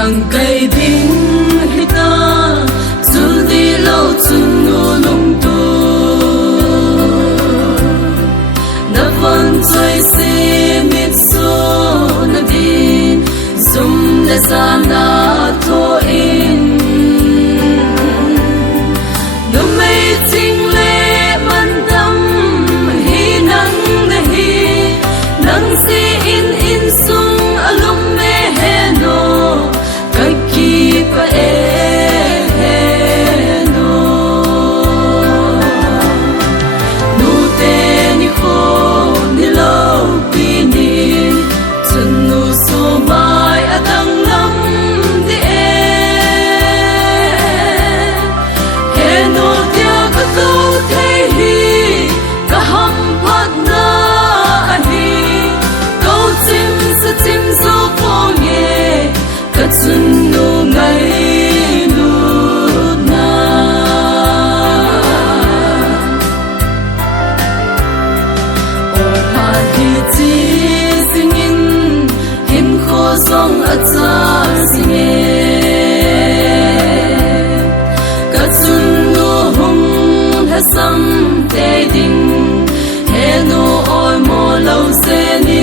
thằng cây đinh hita zu đi lâu chun nu lung tu na von choi si mit so na din zum le sana tho in no mei ting le man dam hi nang de hi nang si in sung alum me he no ki pa e no nu te ni kho ni lo pi ni chun nu so mai adang lam de he no dia ka tu the hi ka ham phat na hi ko chim sa chim so po ye ka chun nu ngai lu na o pa hi chi singin him kho song a cha singe ka chun nu hum ha sam te ding he no oi mo lo se ni